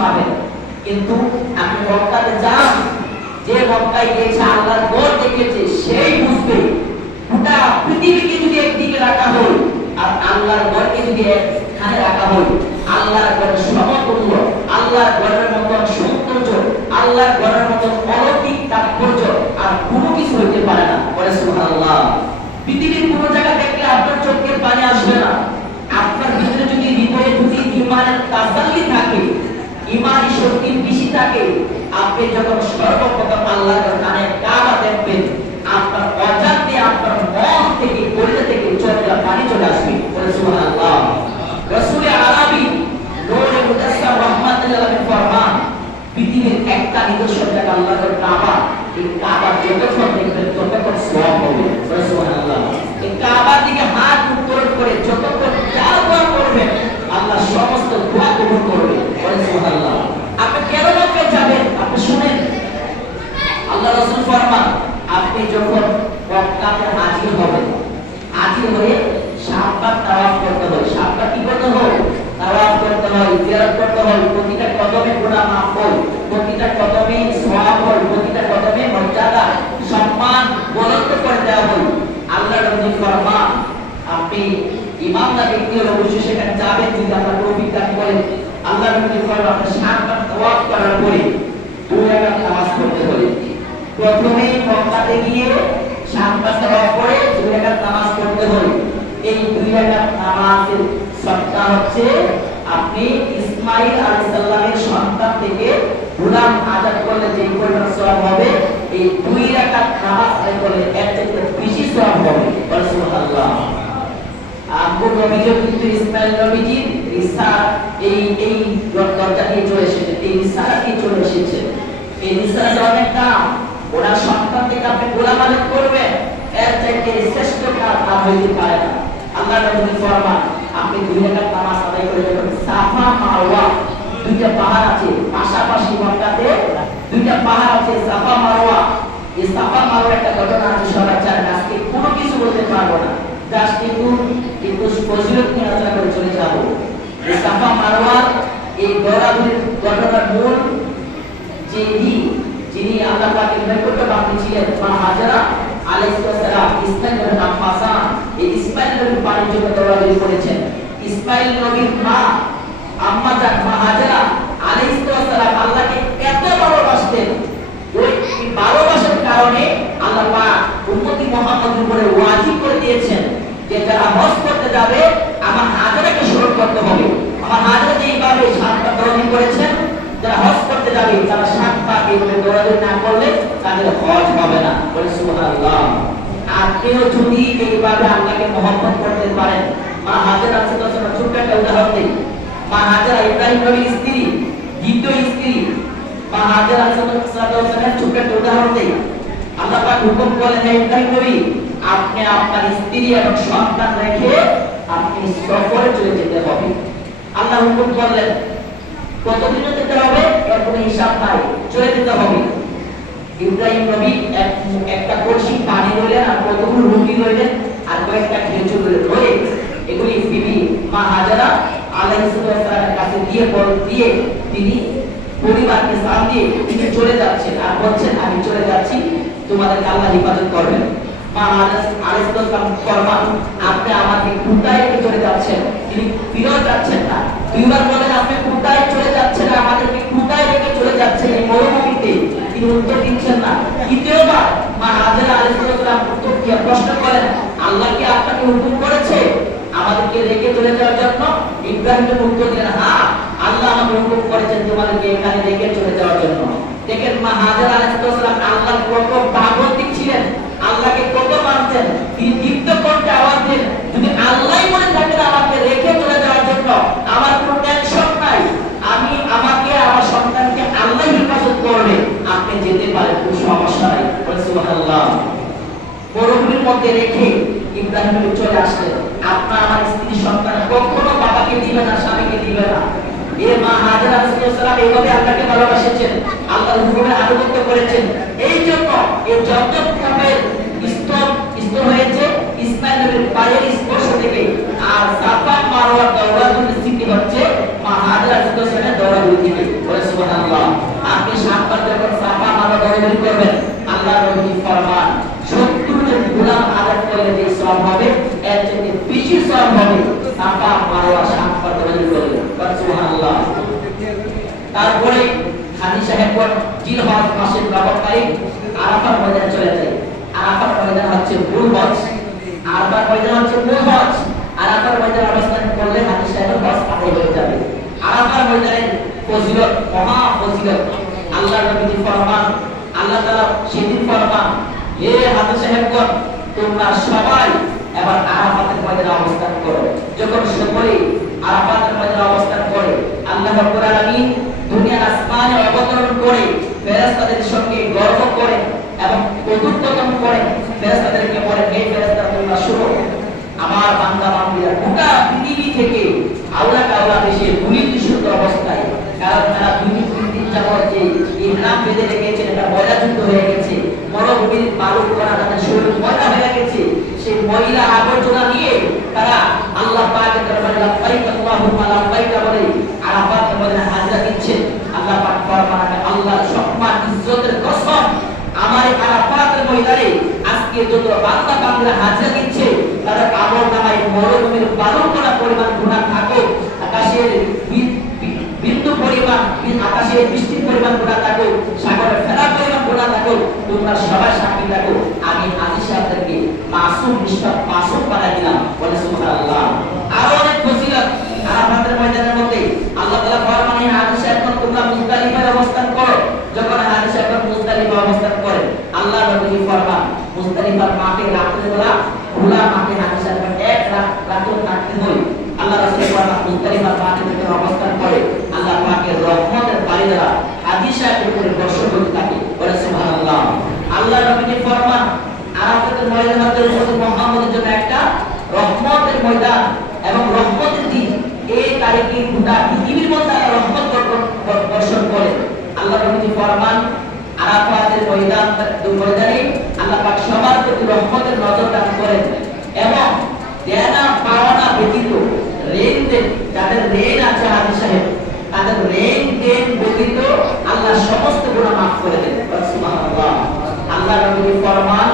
পাবেন। কিন্তু আপনি মক্কাতে যান, যে মক্কায় গিয়েছে আল্লাহর ঘর দেখেছে সেই বুঝবে গোটা পৃথিবীকে যদি একদিকে রাখা হয় আর আল্লাহর ঘরকে যদি একখানে রাখা হয়, আল্লাহর ঘরের সমতুল্য, আল্লাহর ঘরের মতন সৌন্দর্য, আল্লাহর ঘরের মতন অলৌকিক তাৎপর্য আর কোনো কিছু হইতে পারে না। বলে সুবহানাল্লাহ। পৃথিবীর কোনো জায়গা দেখলে আপনার চোখের পানি আসবে না। আপনার ভিতরে যদি হৃদয়ে যদি ঈমানের তাসাল্লি থাকে, ঈমানি শক্তি বেশি থাকে, আপনি যখন সর্বপ্রথম আল্লাহর কানে কাবা দেখবেন, আপনার অজান্তে আপনার মন থেকে কলিজা থেকে চোখের পানি চলে আসবে। বলে সুবহানাল্লাহ। রাসূল আরবী নূরে মুজাসসাম রাহমাতুল্লাহ আলাইহি ফরমান, পৃথিবীর একটা নিদর্শন জায়গা আল্লাহর কাবা, এই কাবা যতক্ষণ দেখবেন ততক্ষণ সওয়াব হবে। বলে সুবহানাল্লাহ। এই কাবার দিকে হাত উত্তোলন করে যতক্ষণ যা দোয়া করবেন আল্লাহ সমস্ত দোয়া কবুল করবে। বলে সুবহানাল্লাহ। আপনি কেন মক্কায় যাবেন? আপনি শুনেন, আল্লাহ রাসূল ফরমান, আপনি যখন মক্কাতে হাজির হবেন, হাজির হয়ে সাতবার তাওয়াফ করতে হয়। সাতবার কি করতে হয়? তাওয়াফ করতে হয়, জিয়ারত করতে হয়। প্রতিটা কদমে গুনাহ মাফ হয়, প্রতিটা কদমে সওয়াব হয়, প্রতিটা কদমে মর্যাদা সম্মান বলন্দ করে দেওয়া হয়। আল্লাহ রাসূল ফরমান, আপনি ইমানদার ব্যক্তি হলে অবশ্যই সেখানে যাবেন যদি আল্লাহ তৌফিক দান করেন। আল্লাহ রাসূল ফরমান, আপনি সাতবার তাওয়াফ করার পরে দুই রাকাত নামাজ পড়তে হবে। প্রথমে মক্কাতে গিয়ে সাতবার তাওয়াফ করে দুই রাকাত নামাজ পড়তে হবে। এই দুই রাকাত নামাজের সত্তা হচ্ছে আপনি ইসমাঈল আলাইহিস সালামের সন্তান থেকে গোলাম আজাদ করলে যে পরিমাণ সওয়াব হবে, এই দুই রাকাত নামাজ আদায় করলে এর থেকে বেশি সওয়াব হবে। সুবহানাল্লাহ। আব্বু নবীজি কিন্তু ইসমাঈল নবীজি এই দরজা দিয়ে চলে এসেছে, এই রিসালা দিয়ে চলে এসেছে। এই রিসালা অনেক দাম। ওনার সন্তান থেকে আপনি গোলাম আজাদ করবেন, এর থেকে শ্রেষ্ঠ কাজ আর হইতে পারে না। আল্লাহ রাসূল ফরমান, আপনি দুই রাকাত নামাজ আদায় করে যখন সাফা মারওয়া দুইটা পাহাড় আছে পাশাপাশি, মক্কাতে দুইটা পাহাড় আছে সাফা মারওয়া। এই সাফা মারওয়া একটা ঘটনা আছে, সবাই জানেন। আজকে কোনো কিছু বলতে পারবো না, জাস্ট একটু ফজিলত নিয়ে আলোচনা করে চলে যাব। এই সাফা মারওয়া এই দৌড়াদৌড়ির ঘটনার মূল যিনি আল্লাহ পাকের নৈকট্যবাদী ছিলেন মা হাজেরা আলাইহিস সালাম, ইসমাঈল নবীর নাম হাসান। এই ইসমাঈল নবীর পানির জন্য দৌড়াদৌড়ি করেছেন। ইসমাঈল নবীর মা আম্মা জান মা হাজেরা আলাইহিস সালাম আল্লাহকে এত ভালোবাসতেন, ওই ভালোবাসার কারণে আল্লাহ পাক উম্মতি মুহাম্মদের উপরে ওয়াজিব করে দিয়েছেন যে যারা হজ করতে যাবে আমার হাজেরাকে স্মরণ করতে হবে। আমার হাজেরা যেইভাবে সাতবার দৌড়াদৌড়ি করেছেন, যারা হজ করতে যাবে তারা সাতবার এইভাবে দৌড়াদৌড়ি না করলে তাদের হজ হবে না। বলে সুবহানাল্লাহ। আপনিও যদি এইভাবে আল্লাহকে মহব্বত করতে পারেন, মা হাজেরা ছোট্ট একটা উদাহরণ দিই। মা হাজেরা ইব্রাহিম নবীর স্ত্রী, দ্বিতীয় স্ত্রী। মা হাজেরা ছোট্ট একটা উদাহরণ দিই। আল্লাহ পাক হুকুম করলেন, হে ইব্রাহিম নবী, আপনি আপনার স্ত্রী এবং সন্তান রেখে আপনি সফরে চলে যেতে হবে। আল্লাহ হুকুম করলেন, কতদিনে যেতে হবে এর কোনো হিসাব নাই, চলে যেতে হবে। ইব্রাহিম নবী একটা কলসি পানি লইলেন, আর কতগুলো রুটি লইলেন, আর কয়েকটা খেজুর লইলেন। এগুলি বিবি মা হাজেরা আলাইহিস সালামের কাছে দিয়ে তিনি পরিবারকে সালাম দিয়ে তিনি চলে যাচ্ছেন আর বলছেন, আমি চলে যাচ্ছি, তোমাদেরকে আল্লাহ হেফাজত করবেন। মা হাজেরা আলাইহিস সালাম ফরমান, আপনি আমাকে কোথায় রেখে চলে যাচ্ছেন? তিনি ফিরেও যাচ্ছেন না। দুইবার বলেন, আপনি কোথায় চলে যাচ্ছেন, আমাদেরকে কোথায় রেখে চলে যাচ্ছেন এই মরুভূমিতে? তিনি উত্তর দিচ্ছেন না। তৃতীয়বার মা হাজেরা আলাইহিস সালাম উত্তর দিয়ে প্রশ্ন করেন, আল্লাহ কি আপনাকে হুকুম করেছে আমাদেরকে রেখে চলে যাওয়ার জন্য? ইব্রাহিম উত্তর দিলেন, হ্যাঁ, আল্লাহ আমাকে হুকুম করেছেন তোমাদেরকে এখানে রেখে চলে যাওয়ার জন্য। দেখেন মা হাজেরা আলাইহিস সালাম আল্লাহর কত ভাগবতী ছিলেন, আল্লাহকে কত মানতেন। তিনি দীপ্ত কণ্ঠে আওয়াজ দেন, যদি আল্লাহই বলে থাকেন আমাকে রেখে চলে যাওয়ার জন্য, আমার কোনো টেনশন নাই, আমি আমাকে আমার সন্তানকে আল্লাহ হেফাজত করবে, আপনি যেতে পারেন, কোনো সমস্যা নাই। সুবহানাল্লাহ। মরুভূমির মধ্যে রেখে ইব্রাহিম নবী চলে আসলেন। আপনার আমার স্ত্রী সন্তান কখনো বাবাকে দিবে না, স্বামীকে দিবে না। এ মা হাজেরা আলাইহিস সালাম এইভাবে আল্লাহকে ভালোবাসেছেন, আল্লাহর হুকুমে আনুগত্য করেছেন। এই জন্য এই জমজমের স্তর হয়েছে ইসমাঈল নবীর পায়ের স্পর্শ থেকে। আর সাফা মারওয়া দৌড়াদৌড়ির স্মৃতি হচ্ছে মা হাজেরা আলাইহিস সালামের দৌড়াদৌড়ি থেকে। সুবহানাল্লাহ। আপনি 7 বার যখন সাফা মারওয়া দৌড়াদৌড়ি করবেন, আল্লাহর নবী ফরমান 70 জন গোলাম আজাদ করলে যে সওয়াব হবে, এর চেয়ে বেশি সওয়াব হবে সাফা মারওয়া 7 বার দৌড়াদৌড়ি করলে। সুবহানাল্লাহ। তারপরে হাজী সাহেব জিলহজ মাসের 9 তারিখ আরাফার ময়দানে চলে যায়। আরাফার ময়দান হচ্ছে মূল হজ, আরাফার ময়দান হচ্ছে মূল হজ। আরাফার ময়দানে অবস্থান করলে হাজী সাহেবের হজ আদায় হয়ে যাবে। আরাফার ময়দানের ফজিলত, মহা ফজিলত। আল্লাহর নবী ফরমান, আল্লাহ তাআলা সেদিন ফরমান, হে হাজী সাহেবগণ, তোমরা সবাই এবার আরাফাতের ময়দানে অবস্থান করো। যখন সকলে আরাফাতের ময়দানে অবস্থান করে, আল্লাহ রাব্বুল আলামিন দুনিয়ার আসমানে অবতরণ করে ফেরেশতাদের সঙ্গে গর্ব করে এবং কদুকতম করে ফেরেশতাদেরকে বলে, হে ফেরেশতারা, তোমরা শুনো, আমার বান্দা বান্দীরা গোটা পৃথিবী থেকে আওলা কাওলা দেশে গুলিবিদ্ধ অবস্থায়, কারণ তারা 2-3 দিন যাবত যে ইহরাম বেঁধে রেখেছেন, এটা ময়লা যুক্ত হয়ে গেছে, মরুভূমির বালু কণা তাদের শরীর ময়লা হয়ে গেছে। সেই ময়লা আবর্জনা নিয়ে তারা আল্লাহ পাকের দরবারে লাব্বাইক আল্লাহুম্মা লাব্বাইক বলে আরাফাতের ময়দানে হাজিরা দিচ্ছেন। আল্লাহ পাক ফরমান, আল্লাহর সম্মান ইজ্জতের কসম, আমার এই আরাফাতের ময়দানে আজকে যত বান্দা বান্দীরা হাজিরা দিচ্ছে, তারা আমলনামায় মরুভূমির বালু কণা পরিমাণ গুনাহ থাকে, আকাশের বিন্দু পরিমাণ, আকাশের বৃষ্টির পরিমাণ গুনাহ থাকে, সাগরের ফেনা পরিমাণ গুনাহ থাকে, তোমরা সবাই সাক্ষী থাকো, আমি হাজী সাহেবদেরকে মাসুম নিষ্পাপ মাসুম বানাই দিলাম। বলে সুবহানাল্লাহ। আরো অনেক ফজিলত আরাফাতের ময়দানের মধ্যে। আল্লাহ তাআলা ফরমান, হে হাজী সাহেবগণ, তোমরা মুজদালিফায় অবস্থান করো। যখন হাজী সাহেবগণ মুজদালিফায় অবস্থান করে, আল্লাহ নবী ফরমান, মুজদালিফার মাঠে রাত্রিবেলা খোলা মাঠে হাজী সাহেবগণ এক রাত থাকতে হয়। আল্লাহ রাসূল ফরমান, মুজদালিফার মাঠে যখন অবস্থান করে, আল্লাহ পাকের রহমতের বারিধারা হাজী সাহেবের উপরে বর্ষণ হতে থাকে। বলে সুবহানাল্লাহ। আল্লাহ নবী ফরমান, আরাফাতের ময়দান হচ্ছে মুহাম্মদের জন্য একটা রহমতের ময়দান এবং রহমতের দিন। এই তারিখে গোটা পৃথিবীর মধ্যে আল্লাহ রহমত বর্ষণ করে। আল্লাহ নবী ফরমান, আরাফাতের ময়দানে আল্লাহ পাক সবার প্রতি রহমতের নজর দান করেন এবং দেনা পাওনা ব্যতীত লেনদেন, যাদের ঋণ আছে হাজী সাহেব, তাদের লেনদেন ব্যতীত আল্লাহ সমস্ত গুনাহ মাফ করে দেন। সুবহানাল্লাহ। আল্লাহ নবী ফরমান,